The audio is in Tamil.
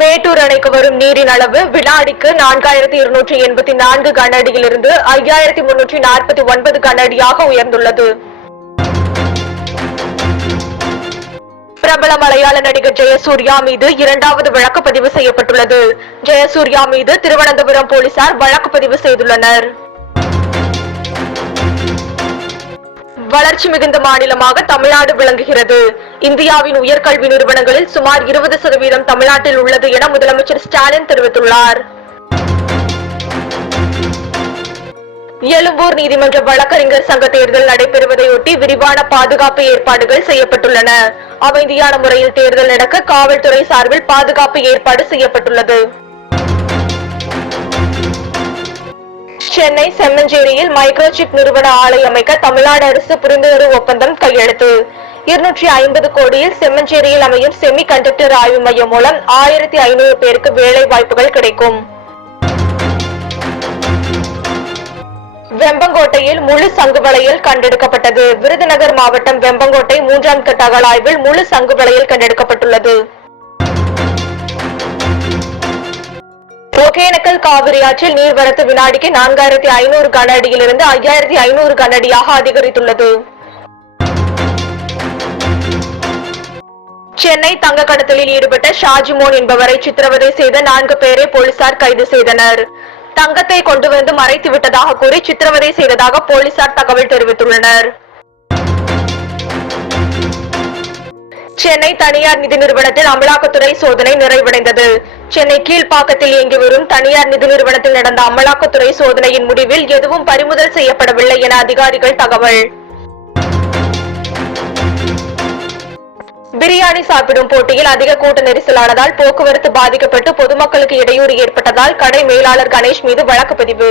மேட்டூர் அணைக்கு வரும் நீரின் அளவு வினாடிக்கு நான்காயிரத்தி இருநூற்றி எண்பத்தி நான்கு கனஅடியிலிருந்து ஐயாயிரத்தி முன்னூற்றி நாற்பத்தி ஒன்பது கனஅடியாக உயர்ந்துள்ளது. பிரபல மலையாள நடிகர் ஜெயசூர்யா மீது இரண்டாவது வழக்கு பதிவு செய்யப்பட்டுள்ளது. ஜெயசூர்யா மீது திருவனந்தபுரம் போலீசார் வழக்கு பதிவு செய்துள்ளனர். வளர்ச்சி மிகுந்த மாநிலமாக தமிழ்நாடு விளங்குகிறது. இந்தியாவின் உயர்கல்வி நிறுவனங்களில் சுமார் இருபது சதவீதம் தமிழ்நாட்டில் உள்ளது என முதலமைச்சர் ஸ்டாலின் தெரிவித்துள்ளார். எழும்பூர் நீதிமன்ற வழக்கறிஞர் சங்க தேர்தல் நடைபெறுவதையொட்டி விரிவான பாதுகாப்பு ஏற்பாடுகள் செய்யப்பட்டுள்ளன. அமைதியான முறையில் தேர்தல் நடக்க காவல்துறை சார்பில் பாதுகாப்பு ஏற்பாடு செய்யப்பட்டுள்ளது. சென்னை செம்மஞ்சேரியில் மைக்ரோசிப் நிறுவன ஆலை அமைக்க தமிழ்நாடு அரசு புரிந்துணர்வு ஒப்பந்தம் கையெழுத்து. இருநூற்றி ஐம்பது கோடியில் செம்மஞ்சேரியில் அமையும் செமி கண்டக்டர் ஆய்வு மையம் மூலம் ஆயிரத்தி ஐநூறு பேருக்கு வேலை வாய்ப்புகள் கிடைக்கும். வெம்பங்கோட்டையில் முழு சங்கு வளையல் கண்டெடுக்கப்பட்டது. விருதுநகர் மாவட்டம் வெம்பங்கோட்டை மூன்றாம் கட்ட அகழாய்வில் முழு சங்கு வளையல் கண்டெடுக்கப்பட்டுள்ளது. ஒகேனக்கல் காவிரி ஆற்றில் நீர்வரத்து வினாடிக்கு நான்காயிரத்தி ஐநூறு கன அடியிலிருந்து ஐயாயிரத்தி ஐநூறு கன அடியாக அதிகரித்துள்ளது. சென்னை தங்க கடத்தலில் ஈடுபட்ட ஷாஜிமோன் என்பவரை சித்திரவதை செய்த நான்கு பேரை போலீசார் கைது செய்தனர். தங்கத்தை கொண்டு வந்து மறைத்து விட்டதாக கூறி சித்திரவதை செய்ததாக போலீசார் தகவல் தெரிவித்துள்ளனர். சென்னை தனியார் நிதி நிறுவனத்தில் அமலாக்கத்துறை சோதனை நிறைவடைந்தது. சென்னை கீழ்ப்பாக்கத்தில் இயங்கி வரும் தனியார் நிதி நிறுவனத்தில் நடந்த அமலாக்கத்துறை சோதனையின் முடிவில் எதுவும் பறிமுதல் செய்யப்படவில்லை என அதிகாரிகள் தகவல். பிரியாணி சாப்பிடும் போட்டியில் அதிக கூட்ட நெரிசலானதால் போக்குவரத்து பாதிக்கப்பட்டு பொதுமக்களுக்கு இடையூறு ஏற்பட்டதால் கடை மேலாளர் கணேஷ் மீது வழக்கு பதிவு.